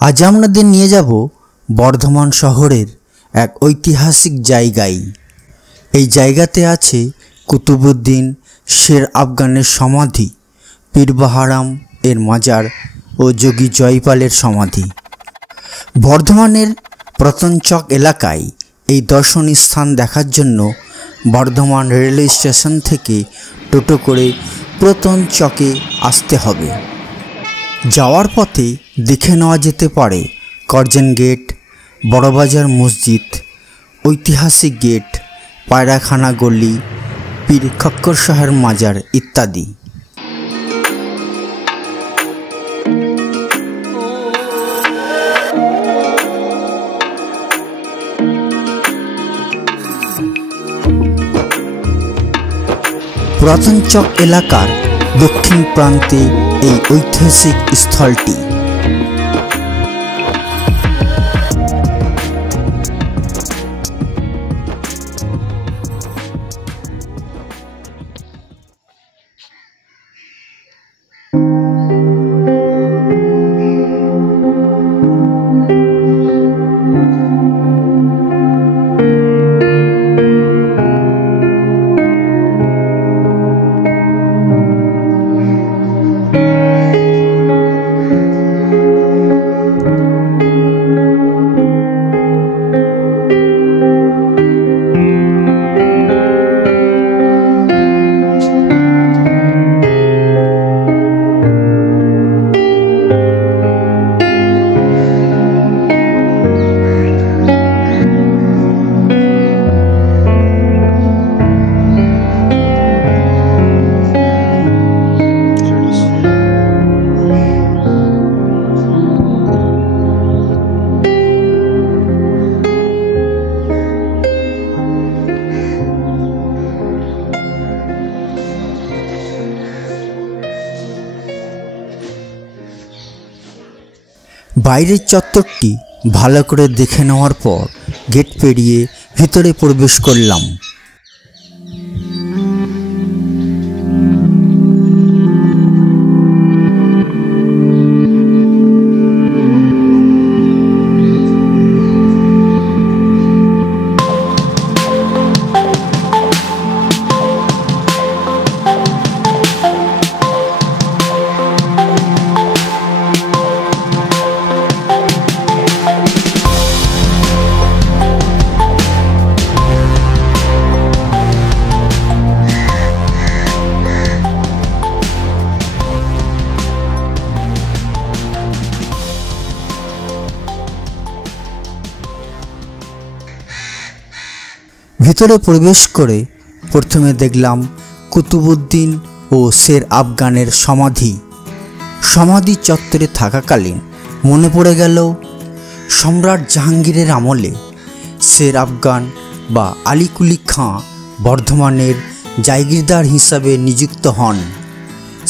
আজ আপনাদের নিয়ে যাব বর্ধমান শহরের এক ঐতিহাসিক জায়গায়। এই জায়গাতে আছে কুতুবউদ্দিন শের আফগানের সমাধি, পীর বাহারাম এর মাজার ও যোগী জয়পালের সমাধি। বর্ধমানের প্রতনচক এলাকায় এই দর্শনীয় স্থান দেখার জন্য বর্ধমান রেলওয়ে স্টেশন থেকে টোটো করে প্রতনচকে আসতে হবে। যাওয়ার পথে দেখে নেওয়া যেতে পারে করজন গেট, বড়বাজার মসজিদ, ঐতিহাসিক গেট, পায়রাখানা গলি, পীর খক্কর শাহের মাজার ইত্যাদি। প্রতনচক এলাকার দক্ষিণ প্রান্তে এই ঐতিহাসিক স্থলটি। বাইরের চত্বরটি ভালো করে দেখে নেওয়ার পর গেট পেরিয়ে ভিতরে প্রবেশ করলাম। ভিতরে প্রবেশ করে প্রথমে দেখলাম কুতুবউদ্দিন ও শের আফগানের সমাধি। সমাধি চত্বরে থাকাকালীন মনে পড়ে গেল সম্রাট জাহাঙ্গীরের আমলে শের আফগান বা আলী কুলি খাঁ বর্ধমানের জায়গিরদার হিসাবে নিযুক্ত হন।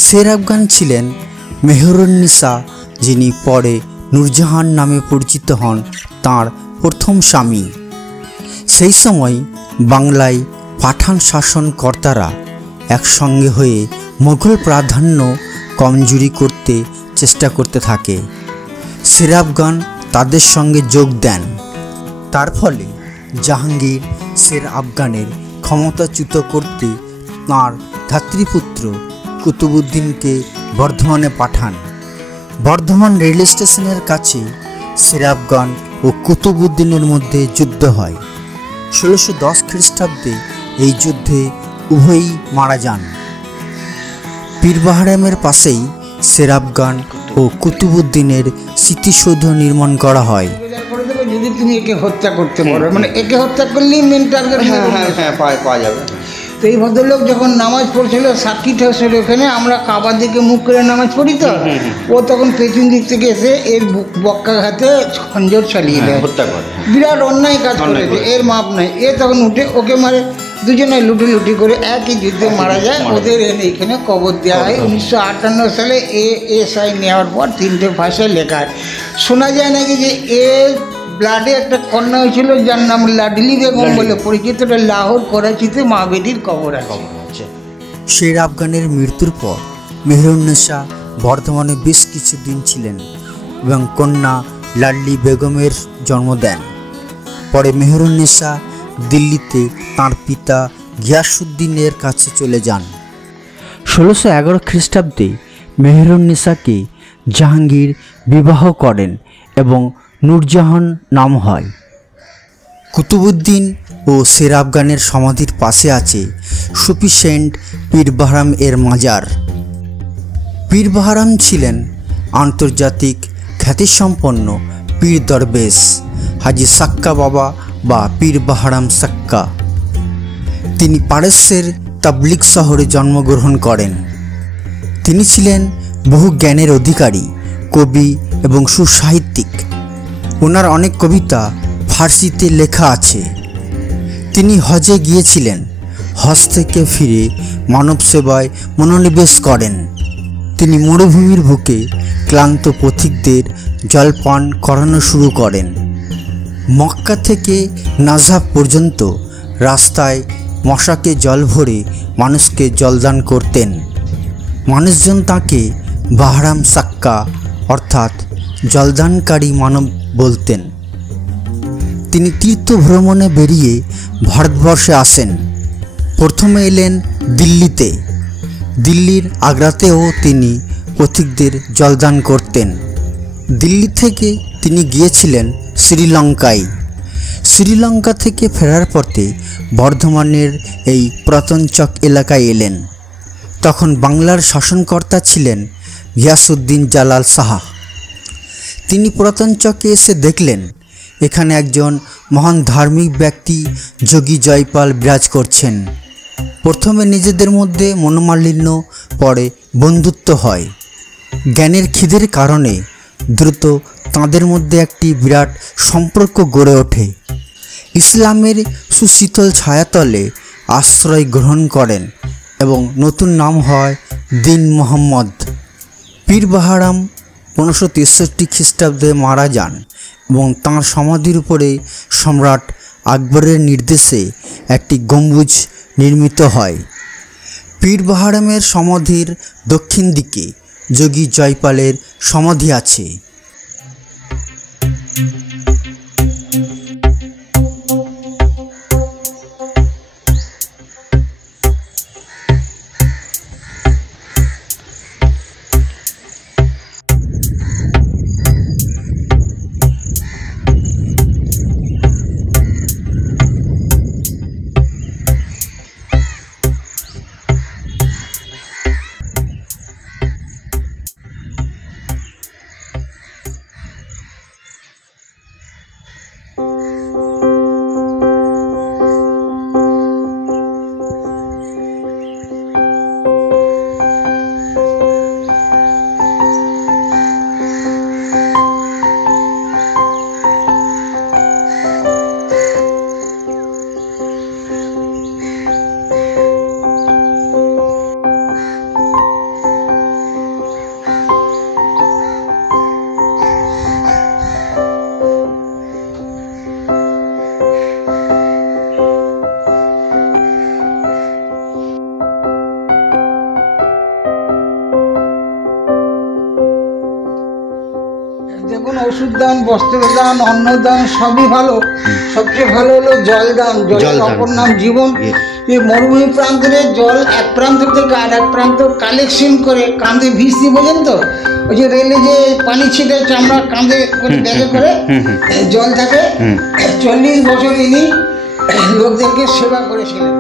শের আফগান ছিলেন মেহরুন্নিসা, যিনি পরে নূরজাহান নামে পরিচিত হন, তাঁর প্রথম স্বামী। সেই সময় বাংলায় পাঠান শাসনকর্তারা একসঙ্গে হয়ে মোগল প্রাধান্য কমজোরি করতে চেষ্টা করতে থাকে। শের আফগান তাদের সঙ্গে যোগ দেন। তার ফলে জাহাঙ্গীর শের আফগানের ক্ষমতাচ্যুত করতে তাঁর ধাত্রীপুত্র কুতুবউদ্দিনকে বর্ধমানে পাঠান। বর্ধমান রেল স্টেশনের কাছে শের আফগান ও কুতুবউদ্দিনের মধ্যে যুদ্ধ হয়। 1610 খ্রিস্টাব্দে এই যুদ্ধে উভয়ই মারা যান। পীর বাহারামের পাশেই শের আফগান ও কুতুবউদ্দিনের স্মৃতিসৌধ নির্মাণ করা হয়। যদি তুমি একে হত্যা করতে পারো, মানে একে হত্যা করলেই মেন টার্গেট পাওয়া যাবে। তো এই ভদ্রলোক যখন নামাজ পড়ছিল সাক্ষীটা ছিল ওখানে, আমরা কাবার দিকে মুখ করে নামাজ পড়ি, তো ও তখন পেছন দিক থেকে এসে এর বক্কাঘাতে খঞ্জর চালিয়ে দেয়, হত্যা করে। বিরাট অন্যায় কাজ করেছে, এর মাপ নাই। এ তখন উঠে ওকে মারে, দুজনে লুটি করে একই যুদ্ধে মারা যায়। ওদের এনে এখানে কবর দেওয়া হয়। 1958 সালে এএসআই নেওয়ার পর 3টে ভাষায় লেখা। শোনা যায় নাকি যে এর ব্লাডে একটা কন্যা হয়েছিল যার নাম লাডলি বেগম বলে পরিচিত, লাহোর করাচিতে মা বেটির কবর আছে। শের আফগানের মৃত্যুর পর মেহরুন্নিসা বর্ধমানে বেশ কিছুদিন ছিলেন এবং কন্যা লাডলি বেগমের জন্ম দেন। পরে মেহেরুন্নেসা দিল্লিতে তাঁর পিতা গিয়াসউদ্দিনের কাছে চলে যান। 1611 খ্রিস্টাব্দে মেহেরুন্নেসাকে জাহাঙ্গীর বিবাহ করেন এবং নূরজাহান নাম হয়। কুতুবউদ্দিন ও শের আফগানের সমাধির পাশে আছে সুফি সেন্ট পীর বাহরাম এর মাজার। পীর বাহরাম ছিলেন আন্তর্জাতিক খ্যাতিসম্পন্ন পীর দরবেশ হাজি সাক্কা বাবা বা পীর বাহরাম সাক্কা। তিনি পারস্যের তাবলিগ শহরে জন্মগ্রহণ করেন। তিনি ছিলেন বহু জ্ঞানের অধিকারী, কবি এবং সুসাহিত্যিক। ওনার অনেক কবিতা ফার্সিতে লেখা আছে। তিনি হজে গিয়েছিলেন। হজ থেকে ফিরে মানব সেবায় মনোনিবেশ করেন। তিনি মরুভূমির বুকে ক্লান্ত পথিকদের জলপান করানো শুরু করেন। মক্কা থেকে নাজাফ পর্যন্ত রাস্তায় মশাকে জল ভরে মানুষকে জলদান করতেন। মানুষজন তাকে বাহরাম সাক্কা অর্থাৎ জলদানকারী মানব বলতেন। তিনি তীর্থ ভ্রমণে বেরিয়ে ভারতবর্ষে আসেন। প্রথমে এলেন দিল্লিতে। দিল্লির আগ্রাতেও তিনি পথিকদের জলদান করতেন। দিল্লি থেকে তিনি গিয়েছিলেন শ্রীলঙ্কায়। শ্রীলঙ্কা থেকে ফেরার পথে বর্ধমানের এই পুরাতনচক এলাকায় এলেন। তখন বাংলার শাসনকর্তা ছিলেন গিয়াসউদ্দিন জালাল শাহ। তিনি পুরাতনচকে এসে দেখলেন এখানে একজন মহান ধার্মিক ব্যক্তি যোগী জয়পাল বিরাজ করছেন। প্রথমে নিজেদের মধ্যে মনোমালিন্য, পরে বন্ধুত্ব হয়। জ্ঞানের খিদের কারণে দ্রুত তাঁদের মধ্যে একটি বিরাট সম্পর্ক গড়ে ওঠে। ইসলামের সুশীতল ছায়াতলে আশ্রয় গ্রহণ করেন এবং নতুন নাম হয় দিন মোহাম্মদ। পীর বাহরাম 1563 খ্রিস্টাব্দে মারা যান এবং তাঁর সমাধির উপরে সম্রাট আকবরের নির্দেশে একটি গম্বুজ নির্মিত হয়। পীর বাহরামের সমাধির দক্ষিণ দিকে যোগী জয়পালের সমাধি আছে। ওষুধ দান, বস্ত্র দান, অন্নদান সবই ভালো। সবচেয়ে ভালো হলো জল দান। জলের অপর নাম জীবন। এই মরুভূমি প্রান্তরে জল এক প্রান্ত থেকে আর এক প্রান্ত কালেকশন করে কাঁধে ভিজতে, বোঝেন তো? ওই যে রেলে যে পানি ছিটে চামড়া কাঁধে করে ব্যাগে করে জল থাকে। 40 বছর ইনি লোকদেরকে সেবা করেছিলেন।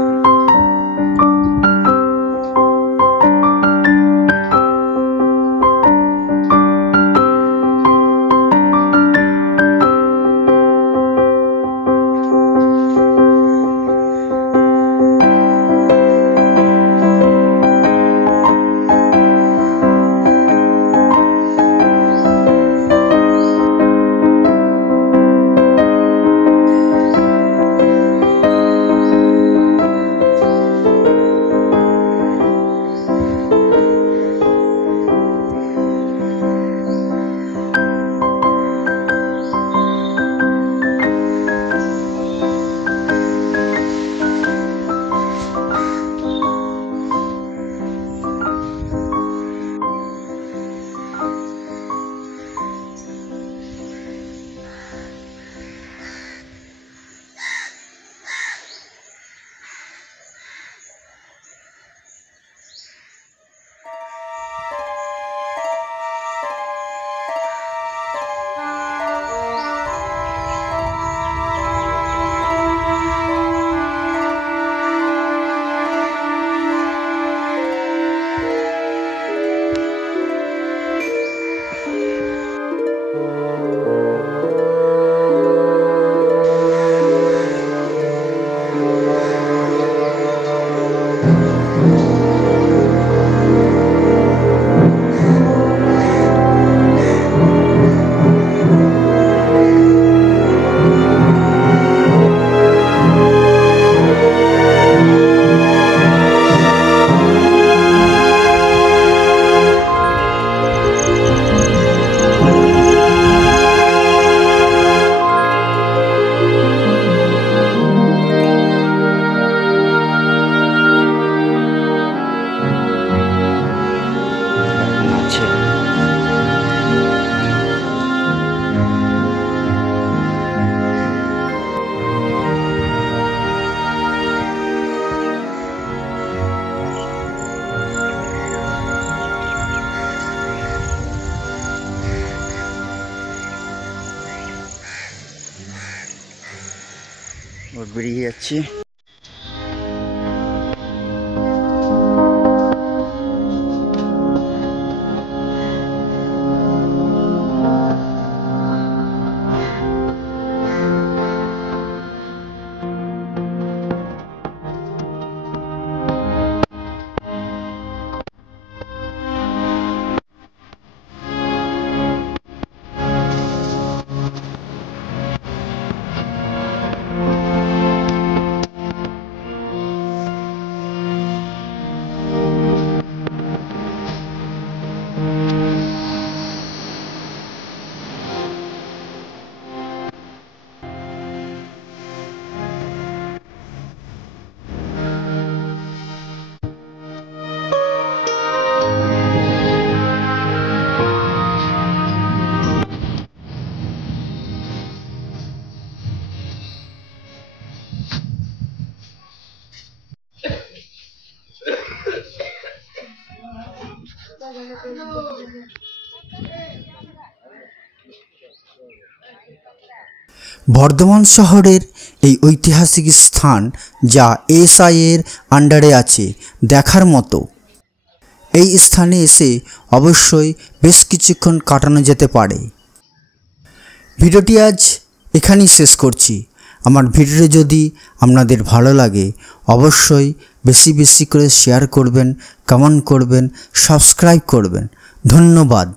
বেরিয়ে যাচ্ছি। বর্ধমান শহরের এই ঐতিহাসিক স্থান যা এসআই এর আন্ডারে আছে দেখার মতো। এই স্থানে এসে অবশ্যই বেশ কিছুক্ষণ কাটানো যেতে পারে। ভিডিওটি আজ এখানেই শেষ করছি। আমার ভিডিওটি যদি আপনাদের ভালো লাগে অবশ্যই বেশি বেশি করে শেয়ার করবেন, কমেন্ট করবেন, সাবস্ক্রাইব করবেন। ধন্যবাদ।